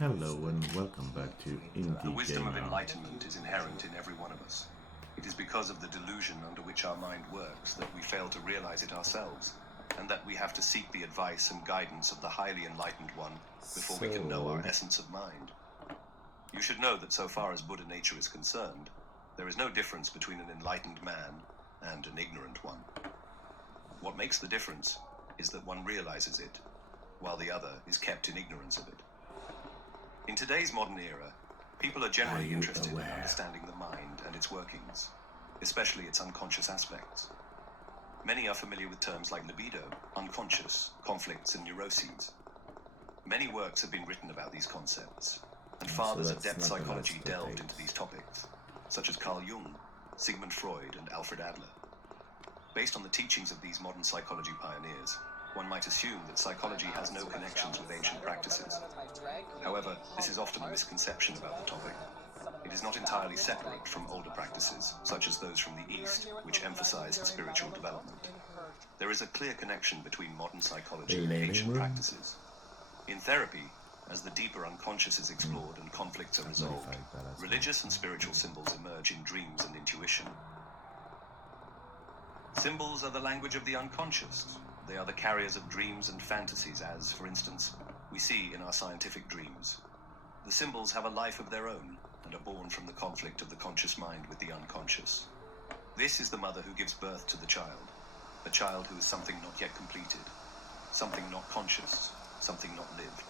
Hello and welcome back to Indie The wisdom of Gamer. enlightenment is inherent in every one of us. It is because of the delusion under which our mind works that we fail to realize it ourselves, and that we have to seek the advice and guidance of the highly enlightened one before we can know our essence of mind. You should know that so far as Buddha nature is concerned, there is no difference between an enlightened man and an ignorant one. What makes the difference is that one realizes it, while the other is kept in ignorance of it. In today's modern era, people are generally interested in understanding the mind and its workings, especially its unconscious aspects. Many are familiar with terms like libido, unconscious, conflicts, and neuroses. Many works have been written about these concepts, and fathers of depth psychology delved into these topics, such as Carl Jung, Sigmund Freud, and Alfred Adler. Based on the teachings of these modern psychology pioneers, one might assume that psychology has no connections with ancient practices. However, this is often a misconception about the topic. It is not entirely separate from older practices, such as those from the East, which emphasized spiritual development. There is a clear connection between modern psychology and ancient practices. In therapy, as the deeper unconscious is explored and conflicts are resolved, religious and spiritual symbols emerge in dreams and intuition. Symbols are the language of the unconscious. They are the carriers of dreams and fantasies, as, for instance, we see in our scientific dreams. The symbols have a life of their own and are born from the conflict of the conscious mind with the unconscious. This is the mother who gives birth to the child, a child who is something not yet completed, something not conscious, something not lived.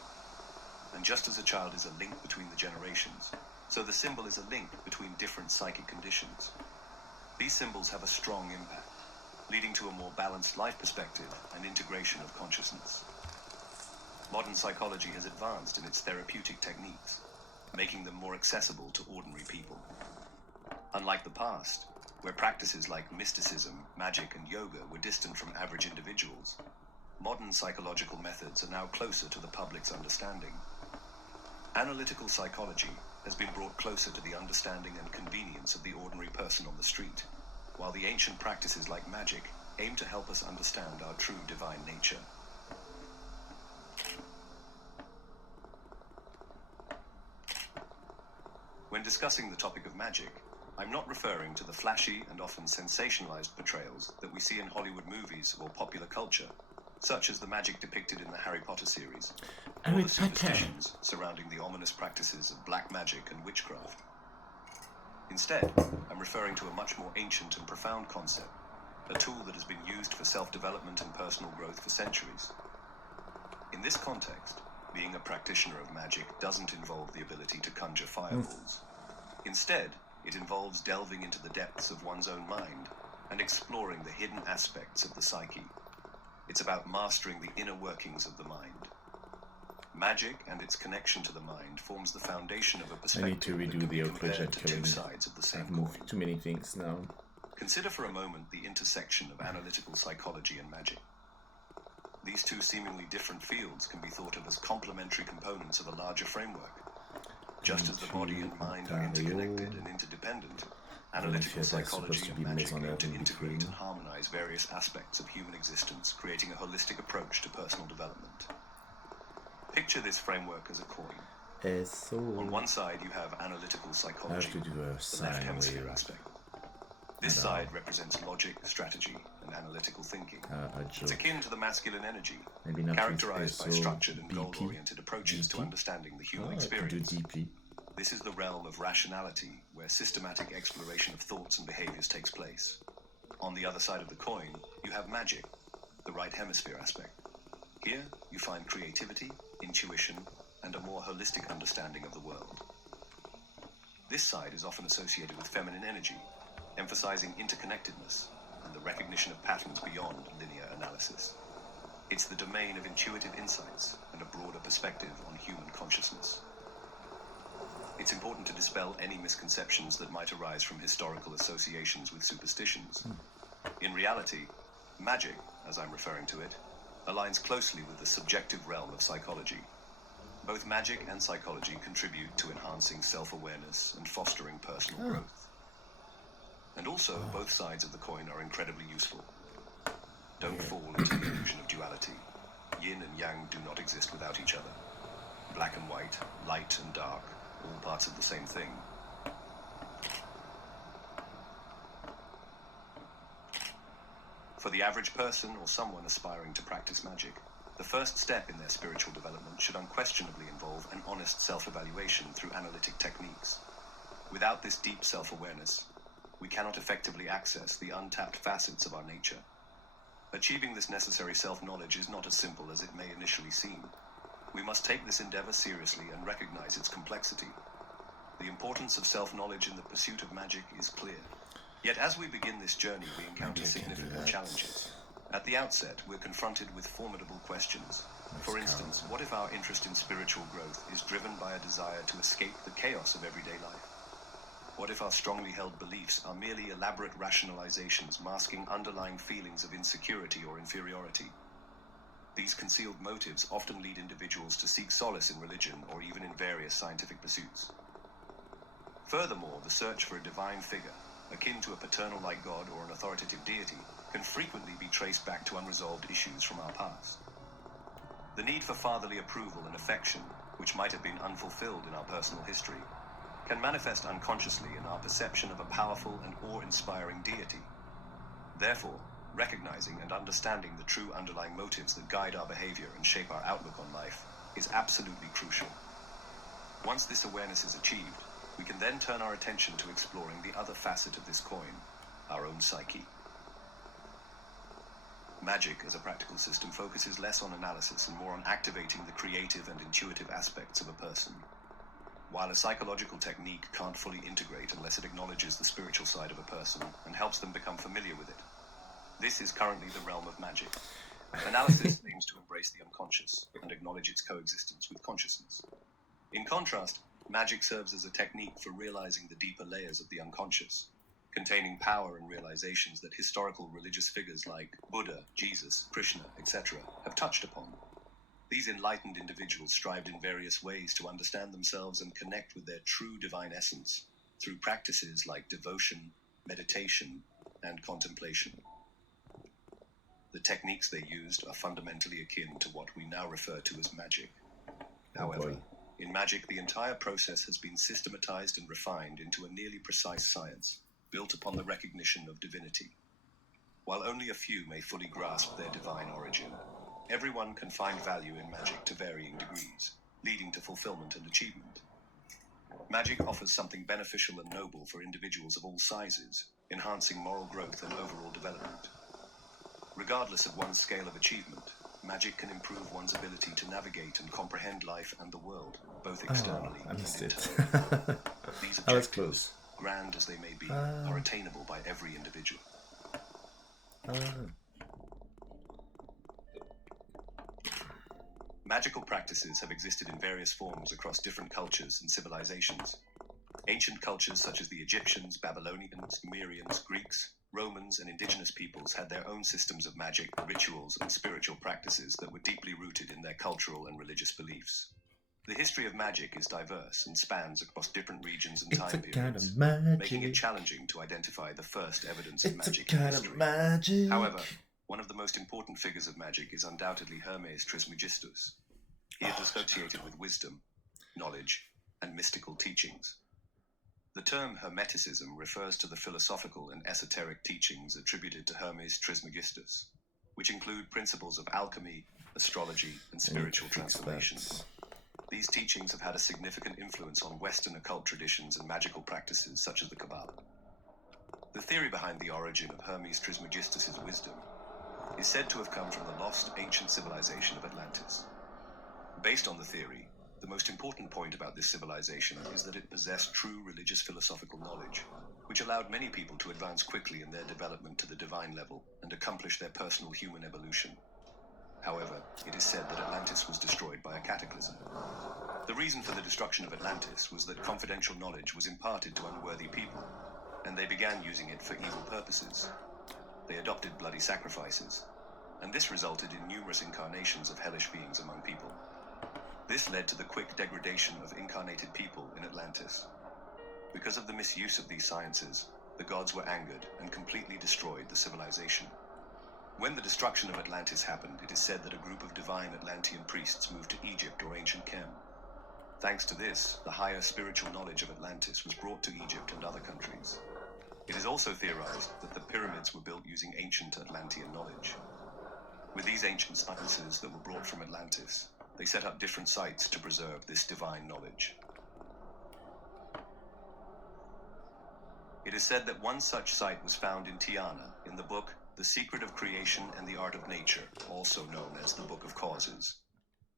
And just as a child is a link between the generations, so the symbol is a link between different psychic conditions. These symbols have a strong impact, leading to a more balanced life perspective and integration of consciousness. Modern psychology has advanced in its therapeutic techniques, making them more accessible to ordinary people. Unlike the past, where practices like mysticism, magic, and yoga were distant from average individuals, modern psychological methods are now closer to the public's understanding. Analytical psychology has been brought closer to the understanding and convenience of the ordinary person on the street, while the ancient practices like magic aim to help us understand our true divine nature. When discussing the topic of magic, I'm not referring to the flashy and often sensationalized portrayals that we see in Hollywood movies or popular culture, such as the magic depicted in the Harry Potter series, or the superstitions surrounding the ominous practices of black magic and witchcraft. Instead, I'm referring to a much more ancient and profound concept, a tool that has been used for self-development and personal growth for centuries. In this context, being a practitioner of magic doesn't involve the ability to conjure fireballs. Instead, it involves delving into the depths of one's own mind and exploring the hidden aspects of the psyche. It's about mastering the inner workings of the mind. Magic and its connection to the mind forms the foundation of a perspective that can be compared to two sides of the same coin. I've moved too many things now. Consider for a moment the intersection of analytical psychology and magic. These two seemingly different fields can be thought of as complementary components of a larger framework. Just as the body and mind are interconnected and interdependent, analytical psychology and magic aim to integrate and harmonize various aspects of human existence, creating a holistic approach to personal development. Picture this framework as a coin. On one side you have analytical psychology, the left hemisphere aspect. This side represents logic, strategy, and analytical thinking. It's akin to the masculine energy, characterized by structured and goal-oriented approaches to understanding the human experience. This is the realm of rationality, where systematic exploration of thoughts and behaviors takes place. On the other side of the coin, you have magic, the right hemisphere aspect. Here, you find creativity, intuition, and a more holistic understanding of the world. This side is often associated with feminine energy, emphasizing interconnectedness and the recognition of patterns beyond linear analysis. It's the domain of intuitive insights and a broader perspective on human consciousness. It's important to dispel any misconceptions that might arise from historical associations with superstitions. In reality, magic, as I'm referring to it, aligns closely with the subjective realm of psychology. Both magic and psychology contribute to enhancing self-awareness and fostering personal growth. And also, both sides of the coin are incredibly useful. Don't fall into the illusion of duality. Yin and yang do not exist without each other. black and white, light and dark, all parts of the same thing. For the average person or someone aspiring to practice magic, the first step in their spiritual development should unquestionably involve an honest self-evaluation through analytic techniques. Without this deep self-awareness, we cannot effectively access the untapped facets of our nature. Achieving this necessary self-knowledge is not as simple as it may initially seem. We must take this endeavor seriously and recognize its complexity. The importance of self-knowledge in the pursuit of magic is clear. Yet as we begin this journey, we encounter significant challenges. At the outset, we're confronted with formidable questions. For instance, what if our interest in spiritual growth is driven by a desire to escape the chaos of everyday life? What if our strongly held beliefs are merely elaborate rationalizations masking underlying feelings of insecurity or inferiority? These concealed motives often lead individuals to seek solace in religion or even in various scientific pursuits. Furthermore, the search for a divine figure, akin to a paternal-like God or an authoritative deity, can frequently be traced back to unresolved issues from our past. The need for fatherly approval and affection, which might have been unfulfilled in our personal history, can manifest unconsciously in our perception of a powerful and awe-inspiring deity. Therefore, recognizing and understanding the true underlying motives that guide our behavior and shape our outlook on life is absolutely crucial. Once this awareness is achieved, we can then turn our attention to exploring the other facet of this coin, our own psyche. Magic as a practical system focuses less on analysis and more on activating the creative and intuitive aspects of a person. While a psychological technique can't fully integrate unless it acknowledges the spiritual side of a person and helps them become familiar with it, this is currently the realm of magic. Analysis aims to embrace the unconscious and acknowledge its coexistence with consciousness. In contrast, magic serves as a technique for realizing the deeper layers of the unconscious, containing power and realizations that historical religious figures like Buddha, Jesus, Krishna, etc. have touched upon. These enlightened individuals strived in various ways to understand themselves and connect with their true divine essence through practices like devotion, meditation, and contemplation. The techniques they used are fundamentally akin to what we now refer to as magic. However, in magic, the entire process has been systematized and refined into a nearly precise science, built upon the recognition of divinity. While only a few may fully grasp their divine origin, everyone can find value in magic to varying degrees, leading to fulfillment and achievement. Magic offers something beneficial and noble for individuals of all sizes, enhancing moral growth and overall development. Regardless of one's scale of achievement, magic can improve one's ability to navigate and comprehend life and the world, both externally and internally. These objectives, grand as they may be, are attainable by every individual. Magical practices have existed in various forms across different cultures and civilizations. Ancient cultures such as the Egyptians, Babylonians, Sumerians, Greeks, Romans, and indigenous peoples had their own systems of magic, rituals, and spiritual practices that were deeply rooted in their cultural and religious beliefs. The history of magic is diverse and spans across different regions and time periods, making it challenging to identify the first evidence of magic in history. However, one of the most important figures of magic is undoubtedly Hermes Trismegistus. He is associated with wisdom, knowledge, and mystical teachings. The term Hermeticism refers to the philosophical and esoteric teachings attributed to Hermes Trismegistus, which include principles of alchemy, astrology, and spiritual transformation. These teachings have had a significant influence on Western occult traditions and magical practices such as the Kabbalah. The theory behind the origin of Hermes Trismegistus's wisdom is said to have come from the lost ancient civilization of Atlantis. Based on the theory, the most important point about this civilization is that it possessed true religious philosophical knowledge, which allowed many people to advance quickly in their development to the divine level and accomplish their personal human evolution. However, it is said that Atlantis was destroyed by a cataclysm. The reason for the destruction of Atlantis was that confidential knowledge was imparted to unworthy people, and they began using it for evil purposes. They adopted bloody sacrifices, and this resulted in numerous incarnations of hellish beings among people. This led to the quick degradation of incarnated people in Atlantis. Because of the misuse of these sciences, the gods were angered and completely destroyed the civilization. When the destruction of Atlantis happened, it is said that a group of divine Atlantean priests moved to Egypt or ancient Kem, Thanks to this, the higher spiritual knowledge of Atlantis was brought to Egypt and other countries. It is also theorized that the pyramids were built using ancient Atlantean knowledge. With these ancient sciences that were brought from Atlantis, they set up different sites to preserve this divine knowledge. It is said that one such site was found in Tiana, in the book The Secret of Creation and the Art of Nature, also known as the Book of Causes.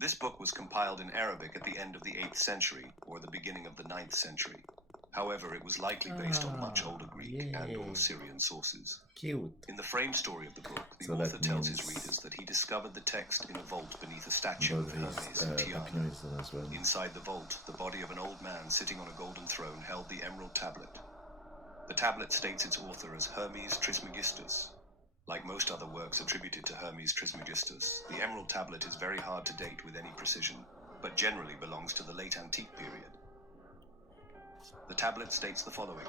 This book was compiled in Arabic at the end of the 8th century, or the beginning of the 9th century. However, it was likely based on much older Greek and or Syrian sources. Cute. In the frame story of the book, the So author that tells his means- readers that he discovered the text in a vault beneath a statue Both of Hermes has in Tiana. Akhenaten as well. Inside the vault, the body of an old man sitting on a golden throne held the emerald tablet. The tablet states its author as Hermes Trismegistus. Like most other works attributed to Hermes Trismegistus, the emerald tablet is very hard to date with any precision, but generally belongs to the late antique period. The tablet states the following: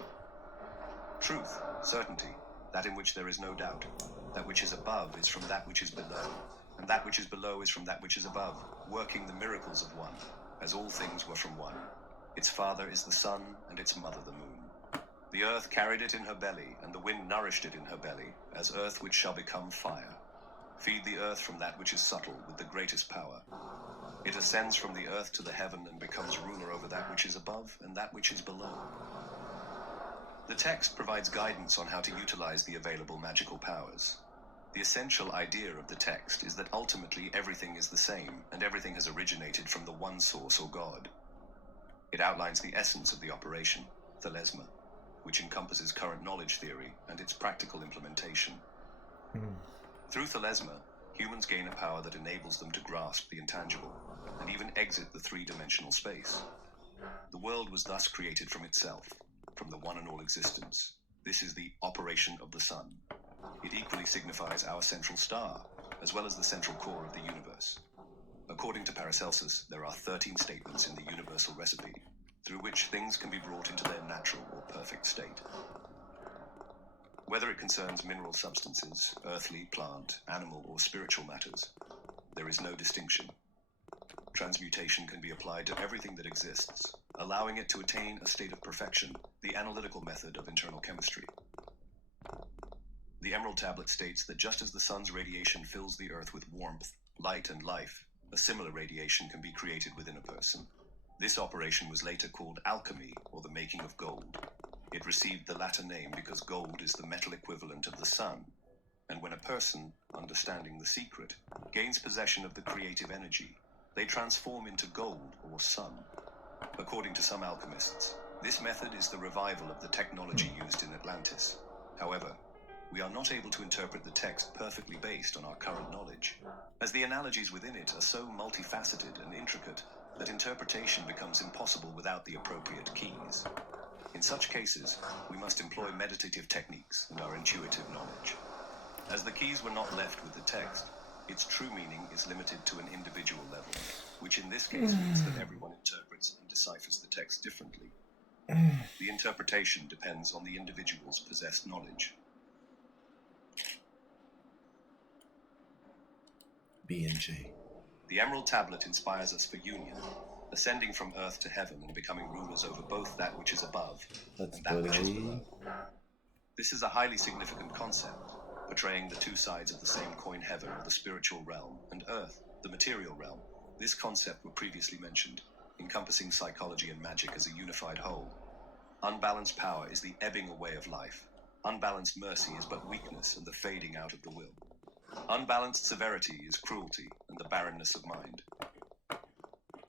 truth, certainty, that in which there is no doubt. That which is above is from that which is below, and that which is below is from that which is above, working the miracles of one, as all things were from one. Its father is the sun, and its mother the moon. The earth carried it in her belly, and the wind nourished it in her belly, as earth which shall become fire. Feed the earth from that which is subtle, with the greatest power. It ascends from the earth to the heaven and becomes ruler over that which is above and that which is below. The text provides guidance on how to utilize the available magical powers. The essential idea of the text is that ultimately everything is the same, and everything has originated from the one source or God. It outlines the essence of the operation, Thelesma, which encompasses current knowledge theory and its practical implementation. Through Thelesma, humans gain a power that enables them to grasp the intangible, and even exit the three-dimensional space. The world was thus created from itself, from the one and all existence. This is the operation of the sun. It equally signifies our central star, as well as the central core of the universe. According to Paracelsus, there are 13 statements in the universal recipe, through which things can be brought into their natural or perfect state. Whether it concerns mineral substances, earthly, plant, animal, or spiritual matters, there is no distinction. Transmutation can be applied to everything that exists, allowing it to attain a state of perfection, the analytical method of internal chemistry. The Emerald Tablet states that just as the sun's radiation fills the earth with warmth, light, and life, a similar radiation can be created within a person. This operation was later called alchemy, or the making of gold. It received the latter name because gold is the metal equivalent of the sun, and when a person, understanding the secret, gains possession of the creative energy, they transform into gold or sun. According to some alchemists, this method is the revival of the technology used in Atlantis. However, we are not able to interpret the text perfectly based on our current knowledge, as the analogies within it are so multifaceted and intricate that interpretation becomes impossible without the appropriate keys. In such cases, we must employ meditative techniques and our intuitive knowledge. As the keys were not left with the text, its true meaning is limited to an individual level, which in this case means that everyone interprets and deciphers the text differently. The interpretation depends on the individual's possessed knowledge. B&J. The Emerald Tablet inspires us for union, ascending from earth to heaven and becoming rulers over both that which is above That's and that which is good. below. This is a highly significant concept, portraying the two sides of the same coin, heaven, or the spiritual realm, and earth, the material realm. This concept were previously mentioned, encompassing psychology and magic as a unified whole. Unbalanced power is the ebbing away of life. Unbalanced mercy is but weakness and the fading out of the will. Unbalanced severity is cruelty and the barrenness of mind.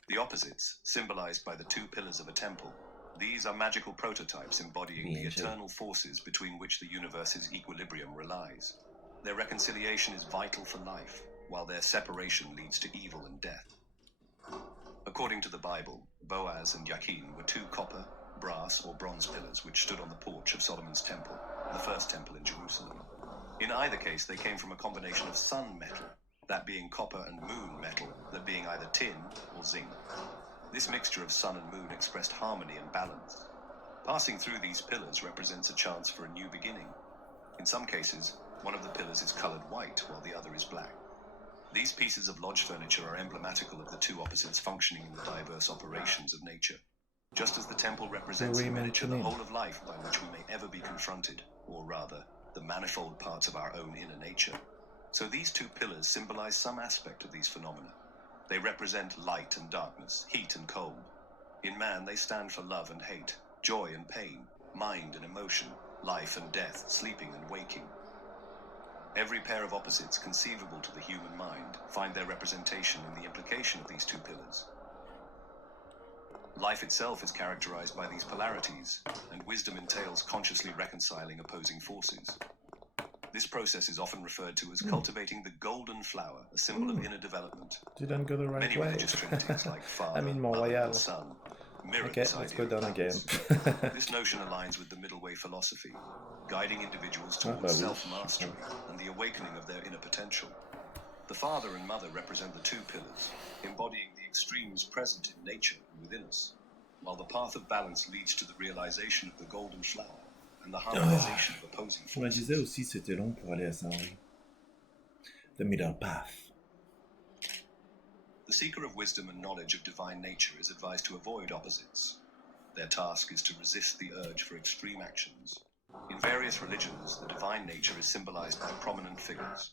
The opposites, symbolized by the two pillars of a temple, these are magical prototypes embodying the eternal forces between which the universe's equilibrium relies. Their reconciliation is vital for life, while their separation leads to evil and death. According to the Bible, Boaz and Jachin were two copper, brass, or bronze pillars which stood on the porch of Solomon's temple, the first temple in Jerusalem. In either case, they came from a combination of sun metal, that being copper, and moon metal, that being either tin or zinc. This mixture of sun and moon expressed harmony and balance. Passing through these pillars represents a chance for a new beginning. In some cases, one of the pillars is colored white while the other is black. These pieces of lodge furniture are emblematical of the two opposites functioning in the diverse operations of nature. Just as the temple represents in miniature the whole of life by which we may ever be confronted, or rather, the manifold parts of our own inner nature, so these two pillars symbolize some aspect of these phenomena. They represent light and darkness, heat and cold. In man, they stand for love and hate, joy and pain, mind and emotion, life and death, sleeping and waking. Every pair of opposites conceivable to the human mind find their representation in the implication of these two pillars. Life itself is characterized by these polarities, and wisdom entails consciously reconciling opposing forces. This process is often referred to as cultivating the golden flower, a symbol of inner development. Didn't go the right Many way. religious trinities like Father, I'm in Mother, Montreal. and Son mirror Okay, this let's idea go of down again. balance. This notion aligns with the middle way philosophy, guiding individuals towards self-mastery and the awakening of their inner potential. The Father and Mother represent the two pillars, embodying the extremes present in nature and within us, while the path of balance leads to the realization of the golden flower and the harmonization of opposing Je me disais forces. aussi c'était long pour aller à Saint-Henri. The middle path. The seeker of wisdom and knowledge of divine nature is advised to avoid opposites. Their task is to resist the urge for extreme actions. In various religions, the divine nature is symbolized by prominent figures.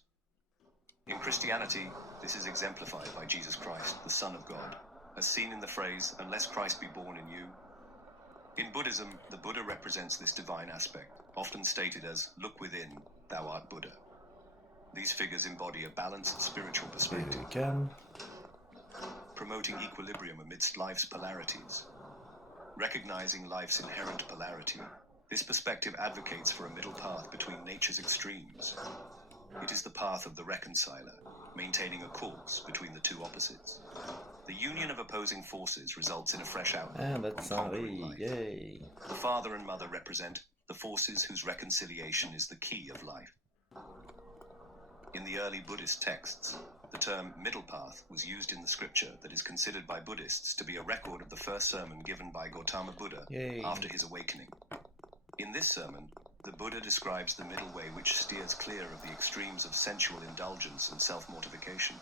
In Christianity, this is exemplified by Jesus Christ, the Son of God, as seen in the phrase, "Unless Christ be born in you." In Buddhism, the Buddha represents this divine aspect, often stated as, "Look within, thou art Buddha." These figures embody a balanced spiritual perspective, Calme. promoting equilibrium amidst life's polarities. Recognizing life's inherent polarity, this perspective advocates for a middle path between nature's extremes. It is the path of the reconciler, maintaining a course between the two opposites. The union of opposing forces results in a fresh outlook Ah, on that's conquering Saint-Henri. life. Yay. The Father and Mother represent the forces whose reconciliation is the key of life. In the early Buddhist texts, the term middle path was used in the scripture that is considered by Buddhists to be a record of the first sermon given by Gautama Buddha Yay. after his awakening. In this sermon, the Buddha describes the middle way which steers clear of the extremes of sensual indulgence and self-mortification.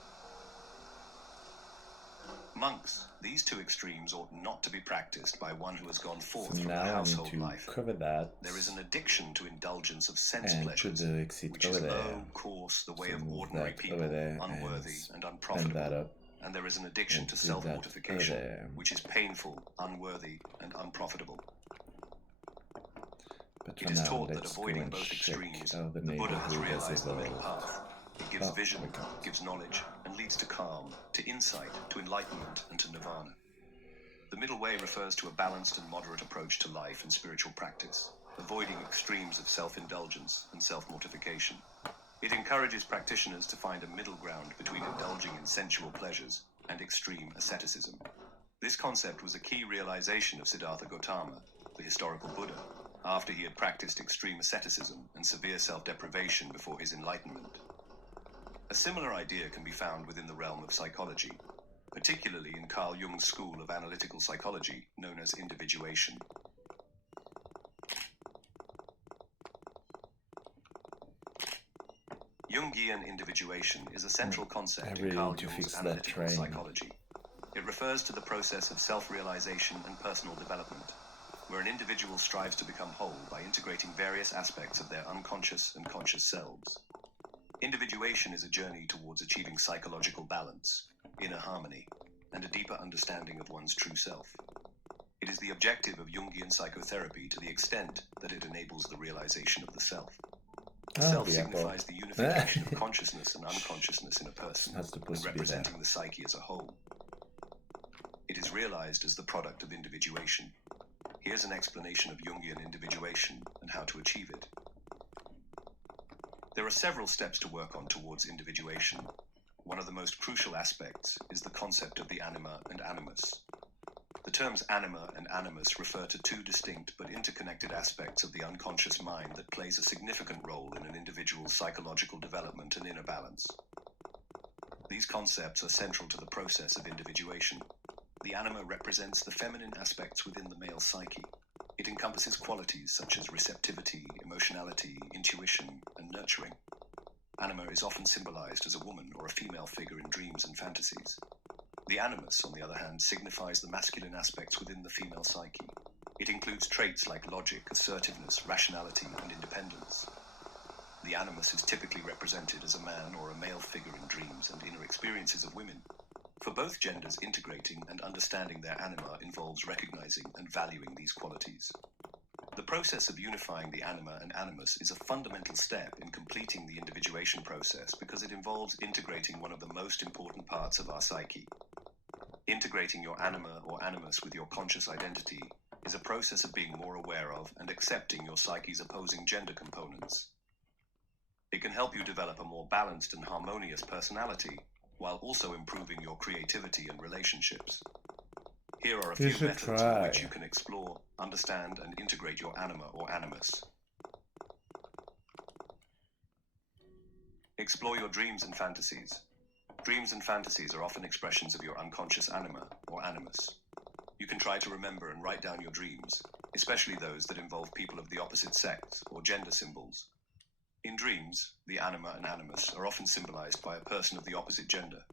Monks, these two extremes ought not to be practiced by one who has gone forth So from the now I need household to life. cover that There is an addiction to indulgence of sense and put pleasures, the exit which over is there. low, coarse, the way So of move ordinary that people, over there unworthy and and bend unprofitable. that up. And there is an addiction And to put that over self-mortification, there. which is painful, unworthy, and unprofitable. But It for is now, taught that let's go avoiding and both check extremes, how the the Buddha has neighborhood has realized the middle evolved. path. It gives Oh, vision, we can't. gives knowledge, and leads to calm, to insight, to enlightenment, and to nirvana. The middle way refers to a balanced and moderate approach to life and spiritual practice, avoiding extremes of self-indulgence and self-mortification. It encourages practitioners to find a middle ground between indulging in sensual pleasures and extreme asceticism. This concept was a key realization of Siddhartha Gautama, the historical Buddha, after he had practiced extreme asceticism and severe self-deprivation before his enlightenment. A similar idea can be found within the realm of psychology, particularly in Carl Jung's school of analytical psychology known as individuation. Jungian individuation is a central concept I in really Carl need to Jung's fix that analytical train. psychology. It refers to the process of self-realization and personal development, where an individual strives to become whole by integrating various aspects of their unconscious and conscious selves. Individuation is a journey towards achieving psychological balance, inner harmony, and a deeper understanding of one's true self. It is the objective of Jungian psychotherapy to the extent that it enables the realization of the self. The Ah, self the apple. signifies the unification of consciousness and unconsciousness in a person, Not supposed and to be there. representing the psyche as a whole. It is realized as the product of individuation. Here's an explanation of Jungian individuation and how to achieve it. There are several steps to work on towards individuation. One of the most crucial aspects is the concept of the anima and animus. The terms anima and animus refer to two distinct but interconnected aspects of the unconscious mind that plays a significant role in an individual's psychological development and inner balance. These concepts are central to the process of individuation. The anima represents the feminine aspects within the male psyche. It encompasses qualities such as receptivity, emotionality, intuition, and nurturing. anima is often symbolized as a woman or a female figure in dreams and fantasies. The animus, on the other hand, signifies the masculine aspects within the female psyche. It includes traits like logic, assertiveness, rationality, and independence. The animus is typically represented as a man or a male figure in dreams and inner experiences of women. For both genders, integrating and understanding their anima involves recognizing and valuing these qualities. The process of unifying the anima and animus is a fundamental step in completing the individuation process because it involves integrating one of the most important parts of our psyche. Integrating your anima or animus with your conscious identity is a process of being more aware of and accepting your psyche's opposing gender components. It can help you develop a more balanced and harmonious personality while also improving your creativity and relationships. Here are a few methods in which you can explore, understand, and integrate your anima or animus. Explore your dreams and fantasies. Dreams and fantasies are often expressions of your unconscious anima or animus. You can try to remember and write down your dreams, especially those that involve people of the opposite sex or gender symbols. In dreams, the anima and animus are often symbolized by a person of the opposite gender.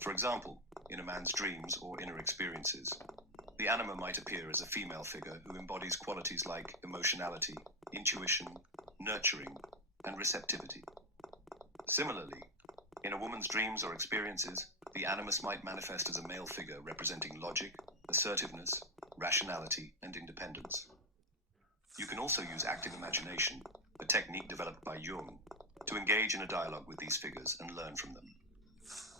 For example, in a man's dreams or inner experiences, the anima might appear as a female figure who embodies qualities like emotionality, intuition, nurturing, and receptivity. Similarly, in a woman's dreams or experiences, the animus might manifest as a male figure representing logic, assertiveness, rationality, and independence. You can also use active imagination, a technique developed by Jung, to engage in a dialogue with these figures and learn from them.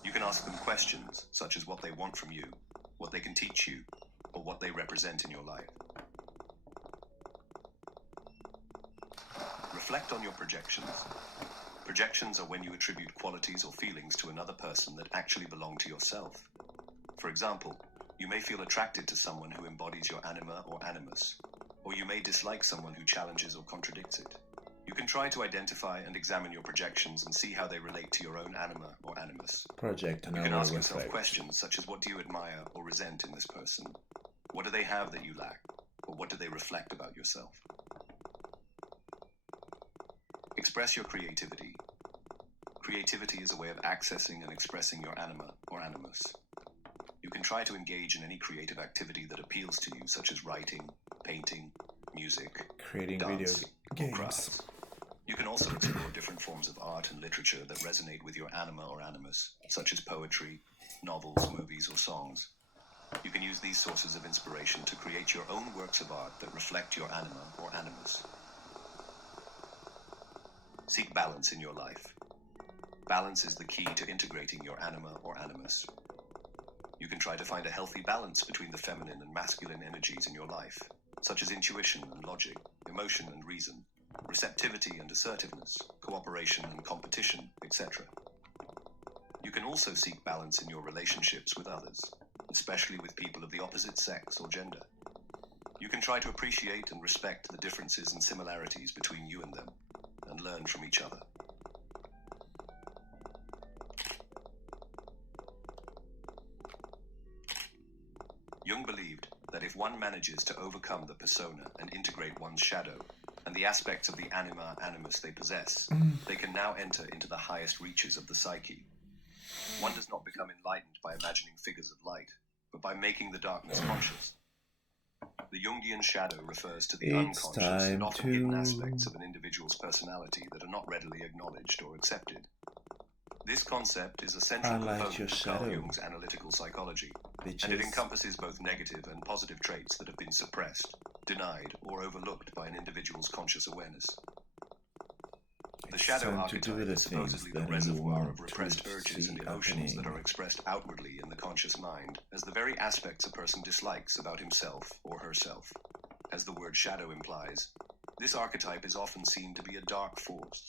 You can ask them questions, such as what they want from you, what they can teach you, or what they represent in your life. Reflect on your projections. Projections are when you attribute qualities or feelings to another person that actually belong to yourself. For example, you may feel attracted to someone who embodies your anima or animus, or you may dislike someone who challenges or contradicts it. You can try to identify and examine your projections and see how they relate to your own anima or animus. Project and You can ask yourself reflect. questions such as, what do you admire or resent in this person? What do they have that you lack? Or what do they reflect about yourself? Express your creativity. Creativity is a way of accessing and expressing your anima or animus. You can try to engage in any creative activity that appeals to you, such as writing, painting, music, Creating video dancing, or games. crafts. You can also explore different forms of art and literature that resonate with your anima or animus, such as poetry, novels, movies, or songs. You can use these sources of inspiration to create your own works of art that reflect your anima or animus. Seek balance in your life. Balance is the key to integrating your anima or animus. You can try to find a healthy balance between the feminine and masculine energies in your life, such as intuition and logic, emotion and reason, receptivity and assertiveness, cooperation and competition, etc. You can also seek balance in your relationships with others, especially with people of the opposite sex or gender. You can try to appreciate and respect the differences and similarities between you and them, and learn from each other. Jung believed that if one manages to overcome the persona and integrate one's shadow and the aspects of the anima animus they possess, they can now enter into the highest reaches of the psyche. One does not become enlightened by imagining figures of light, but by making the darkness conscious. The Jungian shadow refers to the It's unconscious and time often hidden to- aspects of an individual's personality that are not readily acknowledged or accepted. This concept is a central I like component your of Carl shadow. Jung's analytical psychology, and it Bitches. encompasses both negative and positive traits that have been suppressed, denied, or overlooked by an individual's conscious awareness. The It's shadow time to do archetype the is supposedly things the that you reservoir want of repressed to urges and see emotions that are happening. expressed outwardly in the conscious mind as the very aspects a person dislikes about himself or herself. As the word shadow implies, this archetype is often seen to be a dark force.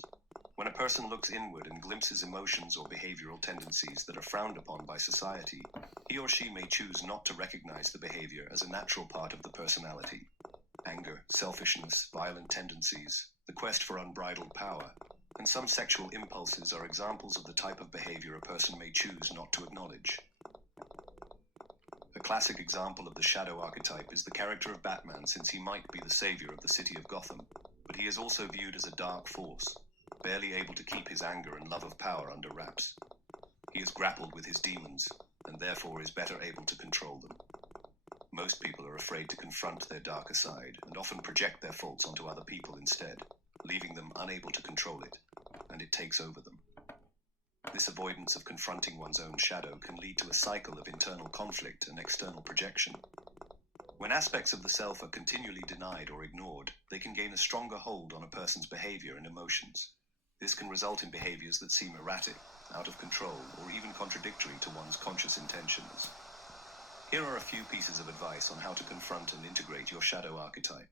When a person looks inward and glimpses emotions or behavioral tendencies that are frowned upon by society, he or she may choose not to recognize the behavior as a natural part of the personality. Anger, selfishness, violent tendencies, the quest for unbridled power, and some sexual impulses are examples of the type of behavior a person may choose not to acknowledge. A classic example of the shadow archetype is the character of Batman, since he might be the savior of the city of Gotham, but he is also viewed as a dark force. barely able to keep his anger and love of power under wraps. He has grappled with his demons, and therefore is better able to control them. Most people are afraid to confront their darker side, and often project their faults onto other people instead, leaving them unable to control it, and it takes over them. This avoidance of confronting one's own shadow can lead to a cycle of internal conflict and external projection. When aspects of the self are continually denied or ignored, they can gain a stronger hold on a person's behavior and emotions. This can result in behaviors that seem erratic, out of control, or even contradictory to one's conscious intentions. Here are a few pieces of advice on how to confront and integrate your shadow archetype.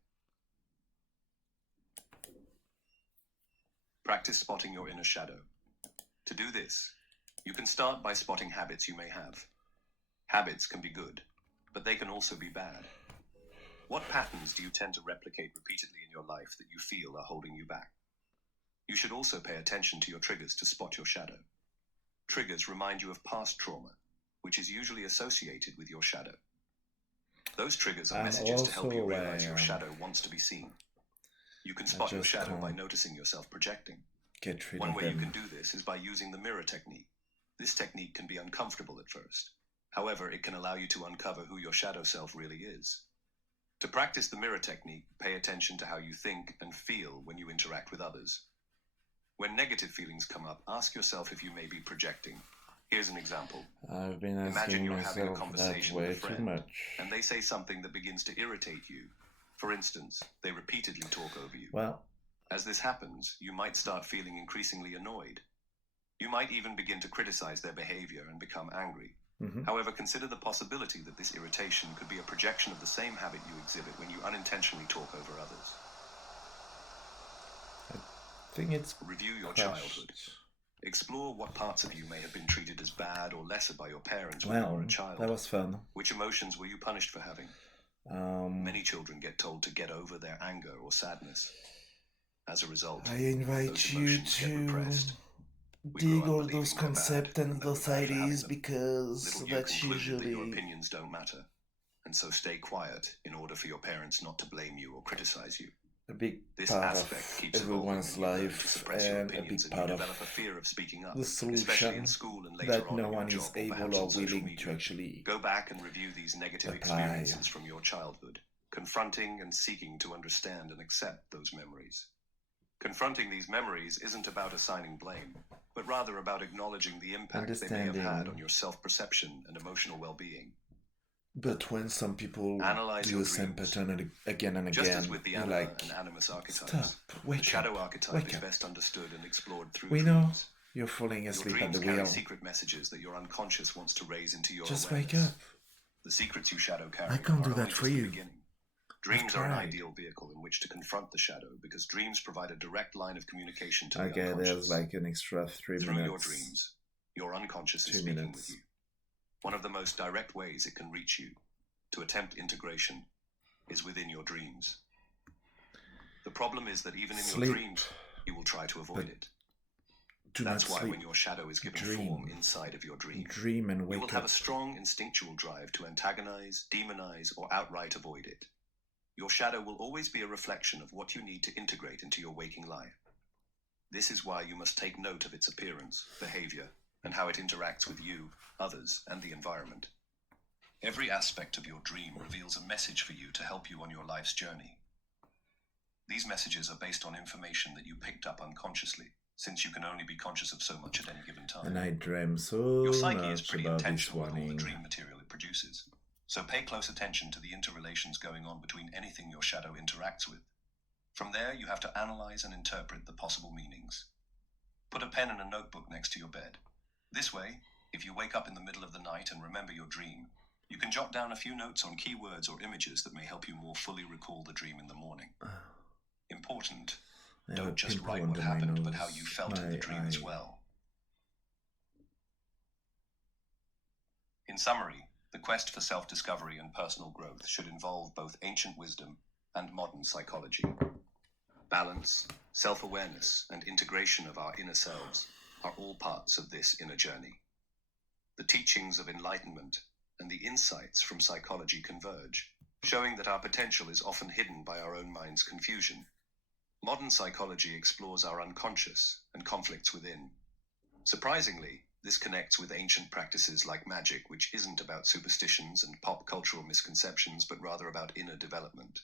Practice spotting your inner shadow. To do this, you can start by spotting habits you may have. Habits can be good, but they can also be bad. What patterns do you tend to replicate repeatedly in your life that you feel are holding you back? You should also pay attention to your triggers to spot your shadow. Triggers remind you of past trauma, which is usually associated with your shadow. Those triggers are messages to help you realize your shadow wants to be seen. You can spot your shadow by noticing yourself projecting. One way you can do this is by using the mirror technique. This technique can be uncomfortable at first. However, it can allow you to uncover who your shadow self really is. To practice the mirror technique, pay attention to how you think and feel when you interact with others. When negative feelings come up, ask yourself if you may be projecting. Here's an example. I've been Imagine asking you're having a myself conversation that way with a too friend, much. and they say something that begins to irritate you. For instance, they repeatedly talk over you. Well, As this happens, you might start feeling increasingly annoyed. You might even begin to criticize their behavior and become angry. However, consider the possibility that this irritation could be a projection of the same habit you exhibit when you unintentionally talk over others. I think it's Review your crushed. childhood. Explore what parts of you may have been treated as bad or lesser by your parents when you Well, were a child. that was fun. Which emotions were you punished for having? Many children get told to get over their anger or sadness. As a result, I invite those you emotions get to repressed. We dig grow up all believing those they're bad concepts and that we those have to have ideas them. because Little you that's concluded that your usually opinions don't matter, and so stay quiet in order for your parents not to blame you or criticize you. a big This part aspect of keeps evolving, everyone's and you learn to life suppress your and a opinions, big and you part develop a of fear of speaking up, the especially in solution school and later that on no in your one job is or able perhaps or on social willing to media. actually Go back and review these negative apply. experiences from your childhood, confronting and seeking to understand and accept those memories. Confronting these memories isn't about assigning blame, but rather about acknowledging the impact they may have had Understanding. on your self-perception and emotional well-being. But when some people Analyze do your the same dreams. pattern again and Just as again, with the you're anima like, and animus archetypes, stop, the wake shadow up, archetype wake is up. best understood and explored through We dreams. know you're falling Your asleep at dreams the carry wheel. secret messages that your unconscious wants to raise into your Just awareness. wake up. The secrets you shadow carry I can't are do that only for just the you. beginning. Dreams are an tried. ideal vehicle in which to confront the shadow because dreams provide a direct line of communication to the Okay, unconscious. there's like an extra 3 Through minutes. your dreams, your unconscious is 2 speaking minutes. with you. One of the most direct ways it can reach you, to attempt integration, is within your dreams. The problem is that even in Sleep. your dreams, you will try to avoid But it. Do That's not why sleep. when your shadow is given Dream. form inside of your dream, Dream and you will wake have up. a strong instinctual drive to antagonize, demonize, or outright avoid it. Your shadow will always be a reflection of what you need to integrate into your waking life. This is why you must take note of its appearance, behavior, and how it interacts with you, others, and the environment. Every aspect of your dream reveals a message for you to help you on your life's journey. These messages are based on information that you picked up unconsciously, since you can only be conscious of so much at any given time. And I dream so Your psyche is much pretty about this intentional with all the warning. dream material it produces, so pay close attention to the interrelations going on between anything your shadow interacts with. From there, you have to analyze and interpret the possible meanings. Put a pen and a notebook next to your bed. This way, if you wake up in the middle of the night and remember your dream, you can jot down a few notes on keywords or images that may help you more fully recall the dream in the morning. Important, I have a don't just pimple write what under my happened, but nose, how you felt in the my dream as eye. well. In summary, the quest for self-discovery and personal growth should involve both ancient wisdom and modern psychology. Balance, self-awareness, and integration of our inner selves are all parts of this inner journey. The teachings of enlightenment and the insights from psychology converge, showing that our potential is often hidden by our own mind's confusion. Modern psychology explores our unconscious and conflicts within. Surprisingly, this connects with ancient practices like magic, which isn't about superstitions and pop cultural misconceptions, but rather about inner development.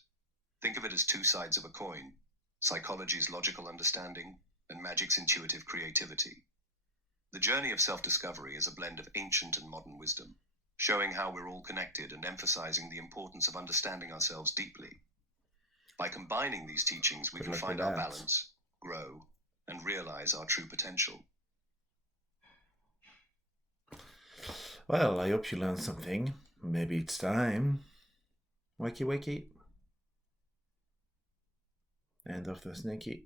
Think of it as two sides of a coin: psychology's logical understanding and magic's intuitive creativity. The journey of self-discovery is a blend of ancient and modern wisdom, showing how we're all connected and emphasizing the importance of understanding ourselves deeply. By combining these teachings, we Good can luck find with our that. balance, grow, and realize our true potential. Well, I hope you learned something. Maybe it's time. Wakey wakey. End of the snaky.